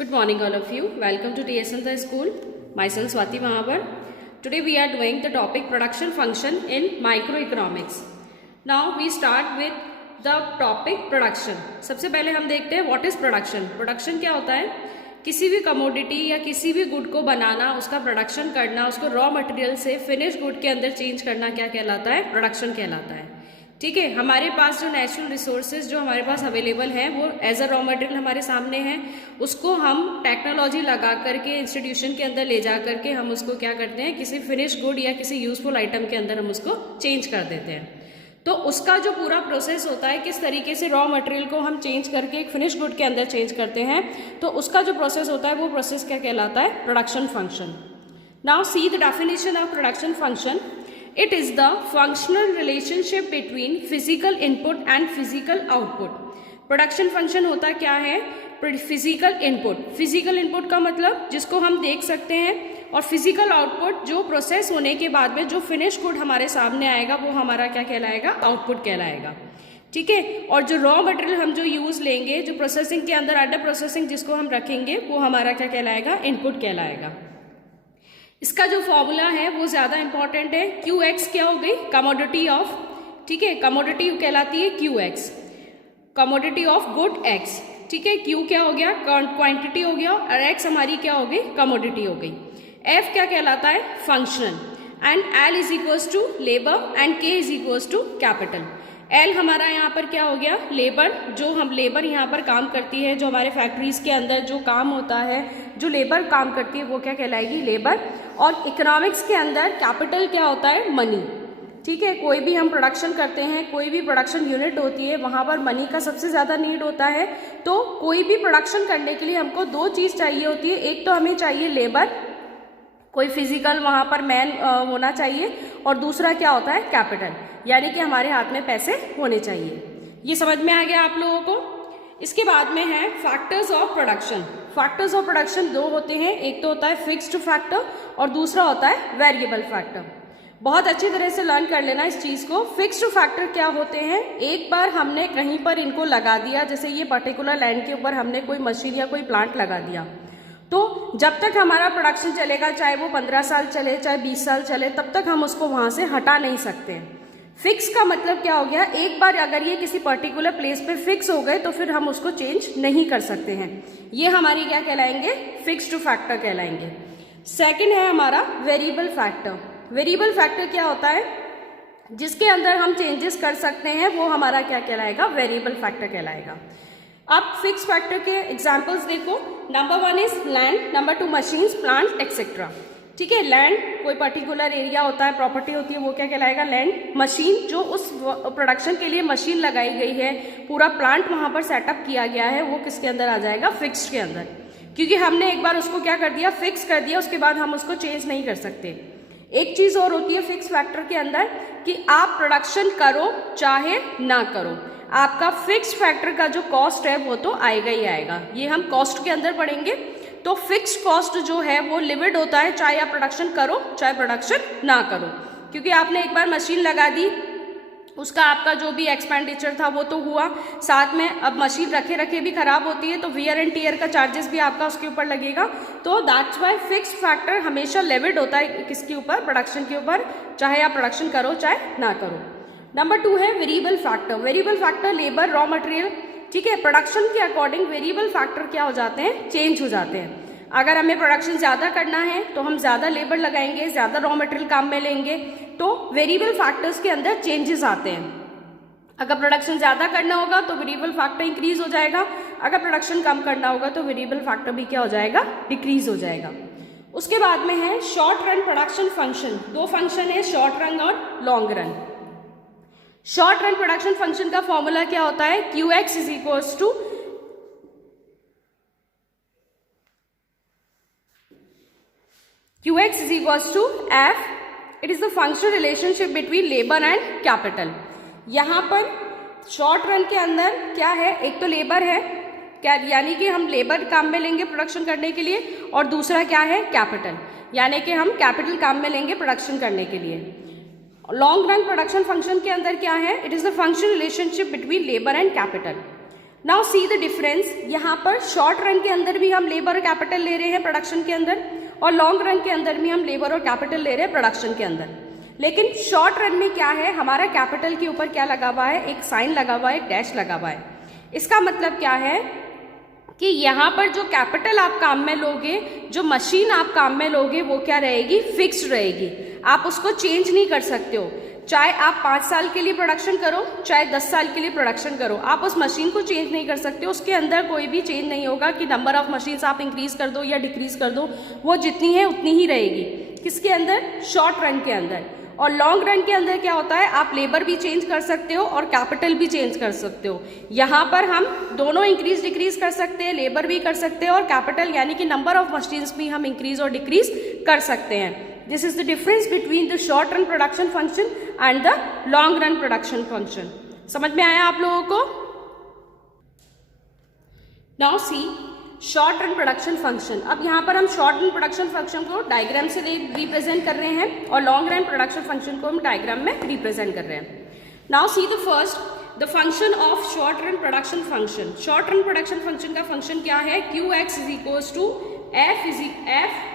Good morning all of you. Welcome to TSN the school. Myself Swati Mahabar. Today we are doing the topic production function in microeconomics. Now we start with the topic production. सबसे पहले हम देखते हैं what is production. Production क्या होता है? किसी भी कमोडिटी या किसी भी गुड को बनाना, उसका प्रोडक्शन करना, उसको रॉ मटेरियल से फिनिश गुड के अंदर चेंज करना क्या कहलाता है? प्रोडक्शन कहलाता है। ठीक है, हमारे पास जो नेचुरल रिसोर्सेज जो हमारे पास अवेलेबल हैं वो एज अ रॉ मटेरियल हमारे सामने हैं, उसको हम टेक्नोलॉजी लगा करके इंस्टीट्यूशन के अंदर ले जा करके हम उसको क्या करते हैं, किसी फिनिश गुड या किसी यूजफुल आइटम के अंदर हम उसको चेंज कर देते हैं। तो उसका जो पूरा प्रोसेस होता है, किस तरीके से रॉ मटेरियल को हम चेंज करके एक फिनिश गुड के अंदर चेंज करते हैं, तो उसका जो प्रोसेस होता है वो प्रोसेस क्या कहलाता है? Production function. Now see the definition of production function. It is the functional relationship between physical input and physical output. Production function होता क्या है? Physical input. फिजिकल इनपुट का मतलब जिसको हम देख सकते हैं, और फिजिकल आउटपुट जो प्रोसेस होने के बाद में जो फिनिश गुड हमारे सामने आएगा वो हमारा क्या कहलाएगा? आउटपुट कहलाएगा। ठीक है, और जो रॉ मटेरियल हम जो यूज लेंगे, जो प्रोसेसिंग के अंदर अंडर प्रोसेसिंग जिसको हम रखेंगे, वो हमारा क्या कहलाएगा? इनपुट कहलाएगा। इसका जो फॉर्मूला है वो ज़्यादा इंपॉर्टेंट है। क्यू एक्स क्या हो गई? कमोडिटी ऑफ, ठीक है, कमोडिटी कहलाती है Q x, commodity of good x. ठीक है, क्यू क्या हो गया? क्वांटिटी हो गया, और एक्स हमारी क्या हो गई? कमोडिटी हो गई। एफ क्या कहलाता है? Functional. And L is equals to labour and K is equals to capital. L हमारा यहाँ पर क्या हो गया? लेबर। जो हम लेबर यहाँ पर काम करती है, जो हमारे फैक्ट्रीज के अंदर जो काम होता है, जो लेबर काम करती है वो क्या कहलाएगी? लेबर। और इकोनॉमिक्स के अंदर कैपिटल क्या होता है? मनी। ठीक है, कोई भी हम प्रोडक्शन करते हैं, कोई भी प्रोडक्शन यूनिट होती है, वहाँ पर मनी का सबसे ज़्यादा नीड होता है। तो कोई भी प्रोडक्शन करने के लिए हमको दो चीज़ चाहिए होती है। एक तो हमें चाहिए लेबर, कोई फिजिकल वहाँ पर मैन होना चाहिए, और दूसरा क्या होता है? कैपिटल, यानी कि हमारे हाथ में पैसे होने चाहिए। ये समझ में आ गया आप लोगों को? इसके बाद में है factors of production. Factors of production दो होते हैं, एक तो होता है फिक्स्ड फैक्टर और दूसरा होता है वेरिएबल फैक्टर। बहुत अच्छी तरह से लर्न कर लेना इस चीज़ को। फिक्स्ड फैक्टर क्या होते हैं? एक बार हमने कहीं पर इनको लगा दिया, जैसे ये पर्टिकुलर लैंड के ऊपर हमने कोई मशीन या कोई प्लांट लगा दिया, तो जब तक हमारा प्रोडक्शन चलेगा, चाहे वो 15 साल चले, चाहे 20 साल चले, तब तक हम उसको वहाँ से हटा नहीं सकते। फिक्स का मतलब क्या हो गया? एक बार अगर ये किसी पर्टिकुलर प्लेस पे फिक्स हो गए तो फिर हम उसको चेंज नहीं कर सकते हैं। ये हमारी क्या कहलाएंगे? फिक्स्ड फैक्टर कहलाएंगे। सेकंड है हमारा वेरिएबल फैक्टर। वेरिएबल फैक्टर क्या होता है? जिसके अंदर हम चेंजेस कर सकते हैं, वो हमारा क्या कहलाएगा? वेरिएबल फैक्टर कहलाएगा। अब फिक्स फैक्टर के एग्जाम्पल्स देखो। Number 1 is land, number 2 machines, plant etcetera. ठीक है, लैंड कोई पर्टिकुलर एरिया होता है, प्रॉपर्टी होती है, वो क्या कहलाएगा? लैंड। मशीन जो उस प्रोडक्शन के लिए मशीन लगाई गई है, पूरा प्लांट वहां पर सेटअप किया गया है, वो किसके अंदर आ जाएगा? फिक्स्ड के अंदर, क्योंकि हमने एक बार उसको क्या कर दिया? फिक्स कर दिया, उसके बाद हम उसको चेंज नहीं कर सकते। एक चीज और होती है फिक्स फैक्टर के अंदर कि आप प्रोडक्शन करो चाहे ना करो, आपका फिक्स फैक्टर का जो कॉस्ट है वो तो आएगा ही आएगा। ये हम कॉस्ट के अंदर पढ़ेंगे। तो फिक्स कॉस्ट जो है वो लिमिट होता है, चाहे आप प्रोडक्शन करो चाहे प्रोडक्शन ना करो, क्योंकि आपने एक बार मशीन लगा दी, उसका आपका जो भी एक्सपेंडिचर था वो तो हुआ, साथ में अब मशीन रखे रखे भी खराब होती है, तो वियर एंड टीयर का चार्जेस भी आपका उसके ऊपर लगेगा। तो दैट्स वाई फिक्स फैक्टर हमेशा लिमिट होता है किसके ऊपर? प्रोडक्शन के ऊपर, चाहे आप प्रोडक्शन करो चाहे ना करो। नंबर 2 है variable factor. Variable factor labour, raw material. ठीक है, प्रोडक्शन के अकॉर्डिंग वेरिएबल फैक्टर क्या हो जाते हैं? चेंज हो जाते हैं। अगर हमें प्रोडक्शन ज़्यादा करना है तो हम ज़्यादा लेबर लगाएंगे, ज़्यादा रॉ मटेरियल काम में लेंगे, तो वेरिएबल फैक्टर्स के अंदर चेंजेस आते हैं। अगर प्रोडक्शन ज़्यादा करना होगा तो वेरिएबल फैक्टर इंक्रीज हो जाएगा, अगर प्रोडक्शन कम करना होगा तो वेरिएबल फैक्टर भी क्या हो जाएगा? डिक्रीज हो जाएगा। उसके बाद में है शॉर्ट रन प्रोडक्शन फंक्शन। दो फंक्शन है, शॉर्ट रन और long run. Short run production function का फॉर्मूला क्या होता है? Q X is equals to QX is equals to F. It is the functional relationship between labor and capital. यहाँ पर short run के अंदर क्या है? एक तो लेबर है, क्या यानी कि हम लेबर काम में लेंगे प्रोडक्शन करने के लिए, और दूसरा क्या है? कैपिटल, यानी कि हम कैपिटल काम में लेंगे प्रोडक्शन करने के लिए। लॉन्ग रन प्रोडक्शन फंक्शन के अंदर क्या है? It is the functional relationship between labour and capital. Now see the difference, यहाँ पर शॉर्ट रन के अंदर भी हम लेबर और कैपिटल ले रहे हैं प्रोडक्शन के अंदर, और लॉन्ग रन के अंदर भी हम लेबर और कैपिटल ले रहे हैं प्रोडक्शन के अंदर। लेकिन शॉर्ट रन में क्या है, हमारा कैपिटल के ऊपर क्या लगा हुआ है, एक साइन लगा हुआ है, एक डैश लगा हुआ है। इसका मतलब क्या है कि यहाँ पर जो कैपिटल आप काम में लोगे, जो मशीन आप काम में लोगे, वो क्या रहेगी, फिक्स्ड रहेगी, आप उसको चेंज नहीं कर सकते हो। चाहे आप 5 साल के लिए प्रोडक्शन करो, चाहे 10 साल के लिए प्रोडक्शन करो, आप उस मशीन को चेंज नहीं कर सकते। उसके अंदर कोई भी चेंज नहीं होगा कि नंबर ऑफ मशीन्स आप इंक्रीज कर दो या डिक्रीज कर दो, वो जितनी है उतनी ही रहेगी। किसके अंदर, शॉर्ट रन के अंदर। और लॉन्ग रन के अंदर क्या होता है, आप लेबर भी चेंज कर सकते हो और कैपिटल भी चेंज कर सकते हो। यहाँ पर हम दोनों इंक्रीज डिक्रीज कर सकते हैं, लेबर भी कर सकते हैं और कैपिटल यानी कि नंबर ऑफ मशीन्स भी हम इंक्रीज और डिक्रीज कर सकते हैं। This is the difference between the short run production function and the long run production function. समझ में आया आप लोगों को? Now see short run production function. अब यहाँ पर हम short run production function को डायग्राम से रिप्रेजेंट कर रहे हैं और long run production function को हम डायग्राम में रिप्रेजेंट कर रहे हैं। Now see the first, the function of short run production function. Short run production function का function क्या है, QX is equals to F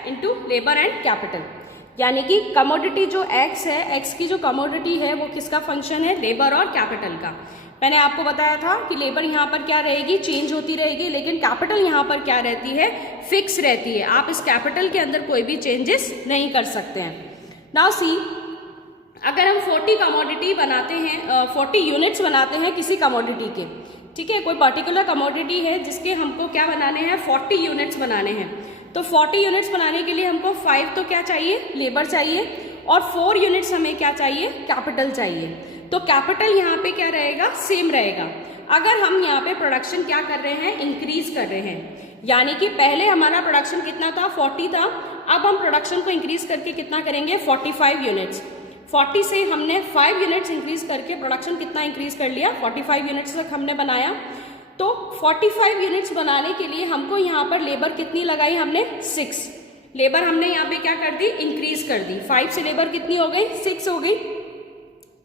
into labor and capital. यानी कि कमोडिटी जो x है, x की जो कमोडिटी है वो किसका फंक्शन है, लेबर और कैपिटल का। मैंने आपको बताया था कि लेबर यहाँ पर क्या रहेगी, चेंज होती रहेगी, लेकिन कैपिटल यहाँ पर क्या रहती है, फिक्स रहती है। आप इस कैपिटल के अंदर कोई भी चेंजेस नहीं कर सकते हैं। नाउ सी, अगर हम 40 कमोडिटी बनाते हैं, 40 यूनिट्स बनाते हैं किसी कमोडिटी के, ठीक है, कोई पर्टिकुलर कमोडिटी है जिसके हमको क्या बनाने हैं, 40 यूनिट्स बनाने हैं। तो 40 यूनिट्स बनाने के लिए हमको 5 तो क्या चाहिए, लेबर चाहिए, और 4 यूनिट्स हमें क्या चाहिए, कैपिटल चाहिए। तो कैपिटल यहाँ पे क्या रहेगा, सेम रहेगा। अगर हम यहाँ पे प्रोडक्शन क्या कर रहे हैं, इंक्रीज कर रहे हैं, यानी कि पहले हमारा प्रोडक्शन कितना था, 40 था, अब हम प्रोडक्शन को इंक्रीज करके कितना करेंगे, 45 यूनिट्स। 40 से हमने 5 यूनिट्स इंक्रीज करके प्रोडक्शन कितना इंक्रीज कर लिया, 45 यूनिट्स तक हमने बनाया। तो 45 यूनिट्स बनाने के लिए हमको यहाँ पर लेबर कितनी लगाई, हमने 6 लेबर हमने यहाँ पे क्या कर दी, इंक्रीज कर दी। 5 से लेबर कितनी हो गई, 6 हो गई।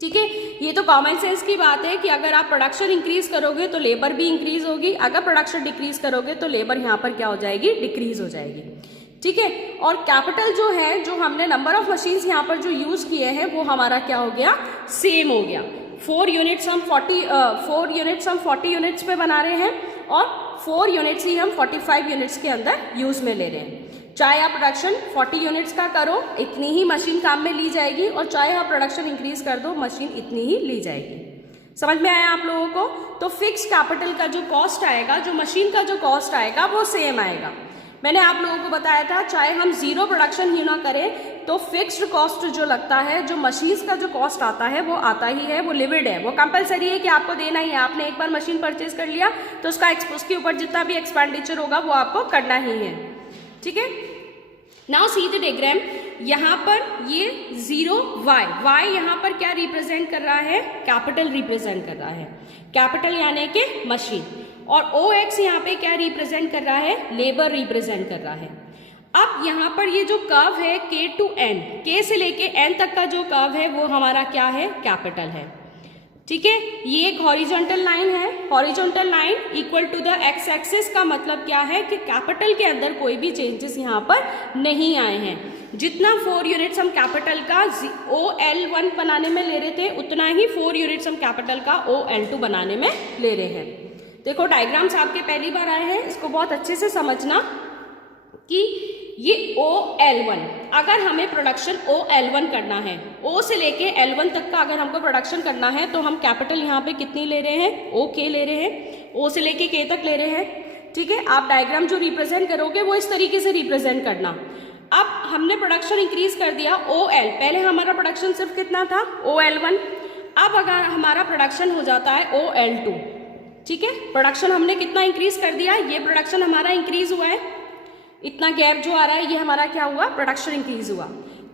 ठीक है, ये तो कॉमन सेंस की बात है कि अगर आप प्रोडक्शन इंक्रीज करोगे तो लेबर भी इंक्रीज होगी, अगर प्रोडक्शन डिक्रीज करोगे तो लेबर यहाँ पर क्या हो जाएगी, डिक्रीज हो जाएगी। ठीक है, और कैपिटल जो है, जो हमने नंबर ऑफ मशीन्स यहाँ पर जो यूज किए हैं वो हमारा क्या हो गया, सेम हो गया। 4 यूनिट्स हम 40 यूनिट्स पे बना रहे हैं और 4 यूनिट्स ही हम 45 यूनिट्स के अंदर यूज में ले रहे हैं। चाहे आप प्रोडक्शन 40 यूनिट्स का करो, इतनी ही मशीन काम में ली जाएगी, और चाहे आप प्रोडक्शन इंक्रीज कर दो, मशीन इतनी ही ली जाएगी। समझ में आया आप लोगों को? तो फिक्स कैपिटल का जो कॉस्ट आएगा, जो मशीन का जो कॉस्ट आएगा वो सेम आएगा। मैंने आप लोगों को बताया था, चाहे हम 0 प्रोडक्शन ही ना करें तो फिक्स्ड कॉस्ट जो लगता है, जो मशीन्स का जो कॉस्ट आता है वो आता ही है, वो लिमिट है, वो कंपलसरी है कि आपको देना ही है। आपने एक बार मशीन परचेज कर लिया तो उसके ऊपर जितना भी एक्सपेंडिचर होगा वो आपको करना ही है। ठीक है, नाउ सी द डायग्राम। यहाँ पर ये 0y यहाँ पर क्या रिप्रेजेंट कर रहा है, कैपिटल रिप्रेजेंट कर रहा है, कैपिटल यानी कि मशीन। और OX यहाँ पे क्या रिप्रेजेंट कर रहा है, लेबर रिप्रेजेंट कर रहा है। अब यहाँ पर ये जो कर्व है K to N, K से लेके N तक का जो कर्व है वो हमारा क्या है, कैपिटल है। ठीक है, ये एक हॉरिजॉन्टल लाइन है, horizontal line equal to the X axis का मतलब क्या है कि कैपिटल के अंदर कोई भी चेंजेस यहाँ पर नहीं आए हैं। जितना 4 यूनिट्स हम कैपिटल का OL1 बनाने में ले रहे थे, उतना ही 4 यूनिट्स हम कैपिटल का OL2 बनाने में ले रहे हैं। देखो, डायग्राम्स आपके पहली बार आए हैं, इसको बहुत अच्छे से समझना कि ये OL1, अगर हमें प्रोडक्शन OL1 करना है, O से लेके L1 तक का अगर हमको प्रोडक्शन करना है तो हम कैपिटल यहाँ पे कितनी ले रहे हैं, OK ले रहे हैं, O से लेके K तक ले रहे हैं। ठीक है, आप डायग्राम जो रिप्रेजेंट करोगे वो इस तरीके से रिप्रेजेंट करना। अब हमने प्रोडक्शन इंक्रीज कर दिया OL, पहले हमारा प्रोडक्शन सिर्फ कितना था, OL1। अब अगर हमारा प्रोडक्शन हो जाता है OL2, ठीक है, प्रोडक्शन हमने कितना इंक्रीज कर दिया, ये प्रोडक्शन हमारा इंक्रीज हुआ है, इतना गैप जो आ रहा है ये हमारा क्या हुआ, प्रोडक्शन इंक्रीज हुआ।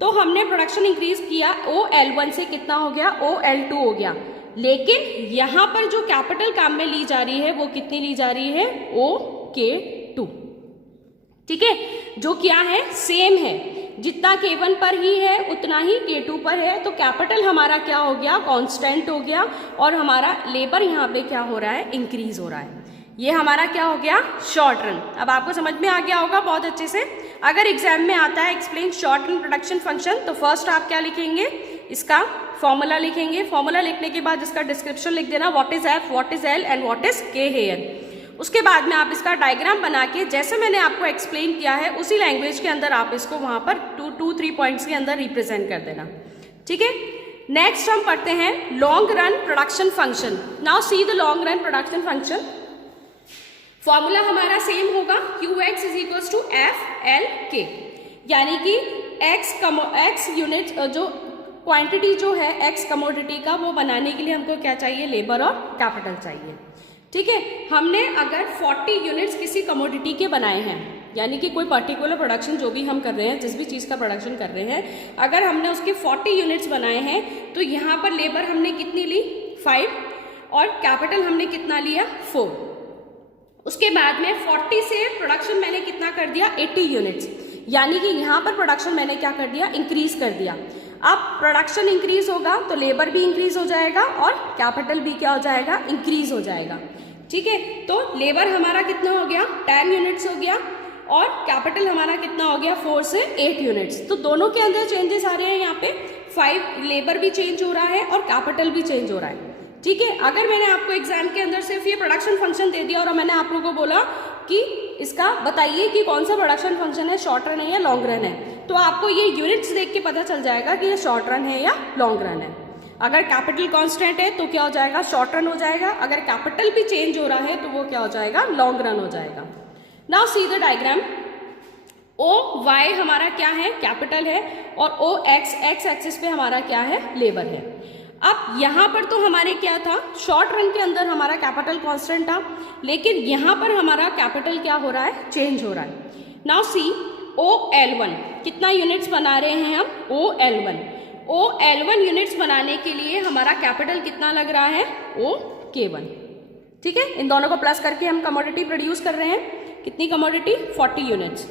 तो हमने प्रोडक्शन इंक्रीज किया, OL1 से कितना हो गया, OL2 हो गया। लेकिन यहाँ पर जो कैपिटल काम में ली जा रही है वो कितनी ली जा रही है, OK2। ठीक है, जो क्या है, सेम है, जितना K1 पर ही है उतना ही K2 पर है। तो कैपिटल हमारा क्या हो गया, कांस्टेंट हो गया, और हमारा लेबर यहाँ पे क्या हो रहा है, इंक्रीज हो रहा है। ये हमारा क्या हो गया, शॉर्ट रन। अब आपको समझ में आ गया होगा बहुत अच्छे से। अगर एग्जाम में आता है explain short run production function, तो फर्स्ट आप क्या लिखेंगे, इसका फॉर्मूला लिखेंगे। फॉर्मूला लिखने के बाद इसका डिस्क्रिप्शन लिख देना, what is F, what is L and what is के हेयर। उसके बाद में आप इसका डायग्राम बना के जैसे मैंने आपको एक्सप्लेन किया है उसी लैंग्वेज के अंदर आप इसको वहां पर 2-3 पॉइंट्स के अंदर रिप्रेजेंट कर देना। ठीक है, नेक्स्ट हम पढ़ते हैं long run production function. Now see the long run production function. Formula हमारा सेम होगा, Qx is equals to FLK, यानी कि x यूनिट जो क्वांटिटी जो है x कमोडिटी का वो बनाने के लिए हमको क्या चाहिए, लेबर और कैपिटल चाहिए। ठीक है, हमने अगर 40 यूनिट्स किसी कमोडिटी के बनाए हैं, यानी कि कोई पर्टिकुलर प्रोडक्शन जो भी हम कर रहे हैं, जिस भी चीज़ का प्रोडक्शन कर रहे हैं, अगर हमने उसके 40 यूनिट्स बनाए हैं तो यहाँ पर लेबर हमने कितनी ली, 5, और कैपिटल हमने कितना लिया, 4। उसके बाद में 40 से प्रोडक्शन मैंने कितना कर दिया, 80 यूनिट्स, यानी कि यहाँ पर प्रोडक्शन मैंने क्या कर दिया, इंक्रीज कर दिया। अब प्रोडक्शन इंक्रीज होगा तो लेबर भी इंक्रीज हो जाएगा और कैपिटल भी क्या हो जाएगा, इंक्रीज हो जाएगा। ठीक है, तो लेबर हमारा कितना हो गया, 10 यूनिट्स हो गया, और कैपिटल हमारा कितना हो गया, 4 से 8 यूनिट्स। तो दोनों के अंदर चेंजेस आ रहे हैं, यहाँ पे 5 लेबर भी चेंज हो रहा है और कैपिटल भी चेंज हो रहा है। ठीक है, अगर मैंने आपको एग्जाम के अंदर सिर्फ ये प्रोडक्शन फंक्शन दे दिया और मैंने आप लोगों को बोला कि इसका बताइए कि कौन सा प्रोडक्शन फंक्शन है, शॉर्ट रन है या लॉन्ग रन है, तो आपको ये यूनिट्स देख के पता चल जाएगा कि ये शॉर्ट रन है या लॉन्ग रन है। अगर कैपिटल कांस्टेंट है तो क्या हो जाएगा, शॉर्ट रन हो जाएगा। अगर कैपिटल भी चेंज हो रहा है तो वो क्या हो जाएगा, लॉन्ग रन हो जाएगा। Now see the diagram. O Y हमारा क्या है, कैपिटल है, और ओ एक्स एक्सिस पे हमारा क्या है, लेबर है। अब यहाँ पर तो हमारे क्या था, शॉर्ट रन के अंदर हमारा कैपिटल कांस्टेंट था, लेकिन यहाँ पर हमारा कैपिटल क्या हो रहा है, चेंज हो रहा है। नाउ सी OL1 कितना यूनिट्स बना रहे हैं हम, OL1 यूनिट्स बनाने के लिए हमारा कैपिटल कितना लग रहा है, OK1। ठीक है, इन दोनों को प्लस करके हम कमोडिटी प्रोड्यूस कर रहे हैं। कितनी कमोडिटी, 40 यूनिट्स।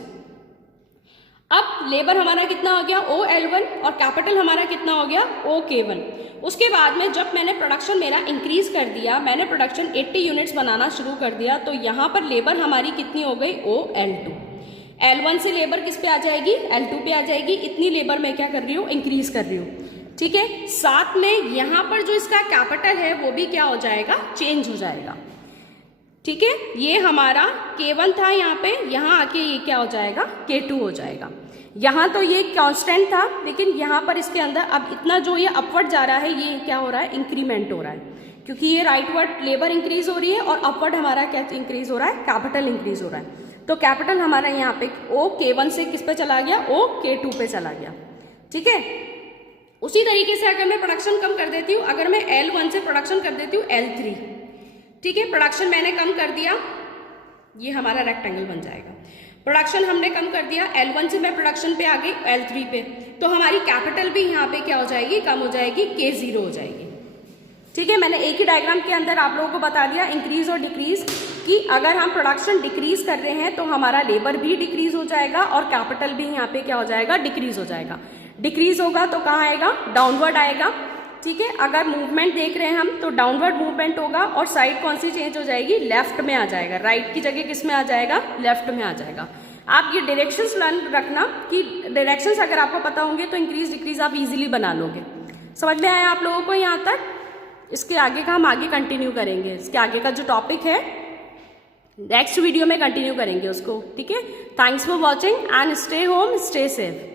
अब लेबर हमारा कितना हो गया, OL1, और कैपिटल हमारा कितना हो गया, OK1। उसके बाद में जब मैंने प्रोडक्शन मेरा इंक्रीज कर दिया, मैंने प्रोडक्शन 80 यूनिट्स बनाना शुरू कर दिया, तो यहाँ पर लेबर हमारी कितनी हो गई, OL2। L1 से लेबर किस पे आ जाएगी, L2 पे आ जाएगी। इतनी लेबर मैं क्या कर रही हूँ, इंक्रीज कर रही हूँ। ठीक है, साथ में यहाँ पर जो इसका कैपिटल है वो भी क्या हो जाएगा, चेंज हो जाएगा। ठीक है, ये हमारा K1 था यहाँ पे, यहाँ आके ये क्या हो जाएगा, K2 हो जाएगा। यहाँ तो ये कांस्टेंट था, लेकिन यहाँ पर इसके अंदर अब इतना जो ये अपवर्ड जा रहा है, ये क्या हो रहा है, इंक्रीमेंट हो रहा है, क्योंकि ये राइटवर्ड लेबर इंक्रीज हो रही है और अपवर्ड हमारा क्या इंक्रीज हो रहा है, कैपिटल इंक्रीज हो रहा है। तो कैपिटल हमारा यहाँ पे OK1 से किस पे चला गया, OK2 पे चला गया। ठीक है, उसी तरीके से अगर मैं प्रोडक्शन कम कर देती हूँ, अगर मैं L1 से प्रोडक्शन कर देती हूँ L3, ठीक है, प्रोडक्शन मैंने कम कर दिया, ये हमारा रेक्टेंगल बन जाएगा। प्रोडक्शन हमने कम कर दिया, L1 से मैं प्रोडक्शन पे आ गई L3 पे, तो हमारी कैपिटल भी यहाँ पे क्या हो जाएगी, कम हो जाएगी, K0 हो जाएगी। ठीक है, मैंने एक ही डायग्राम के अंदर आप लोगों को बता दिया इंक्रीज और डिक्रीज, कि अगर हम प्रोडक्शन डिक्रीज कर रहे हैं तो हमारा लेबर भी डिक्रीज हो जाएगा और कैपिटल भी यहाँ पे क्या हो जाएगा, डिक्रीज हो जाएगा। डिक्रीज होगा तो कहाँ आएगा, डाउनवर्ड आएगा। ठीक है, अगर मूवमेंट देख रहे हैं हम तो डाउनवर्ड मूवमेंट होगा, और साइड कौन सी चेंज हो जाएगी, लेफ्ट में आ जाएगा। राइट की जगह किस में आ जाएगा, लेफ्ट में आ जाएगा। आप ये डायरेक्शंस लर्न रखना कि डायरेक्शंस अगर आपको पता होंगे तो इंक्रीज डिक्रीज आप इजीली बना लोगे। समझ में आया आप लोगों को यहाँ तक? इसके आगे का हम आगे कंटिन्यू करेंगे, इसके आगे का जो टॉपिक है नेक्स्ट वीडियो में कंटिन्यू करेंगे उसको। ठीक है, thanks for watching and stay home, stay safe.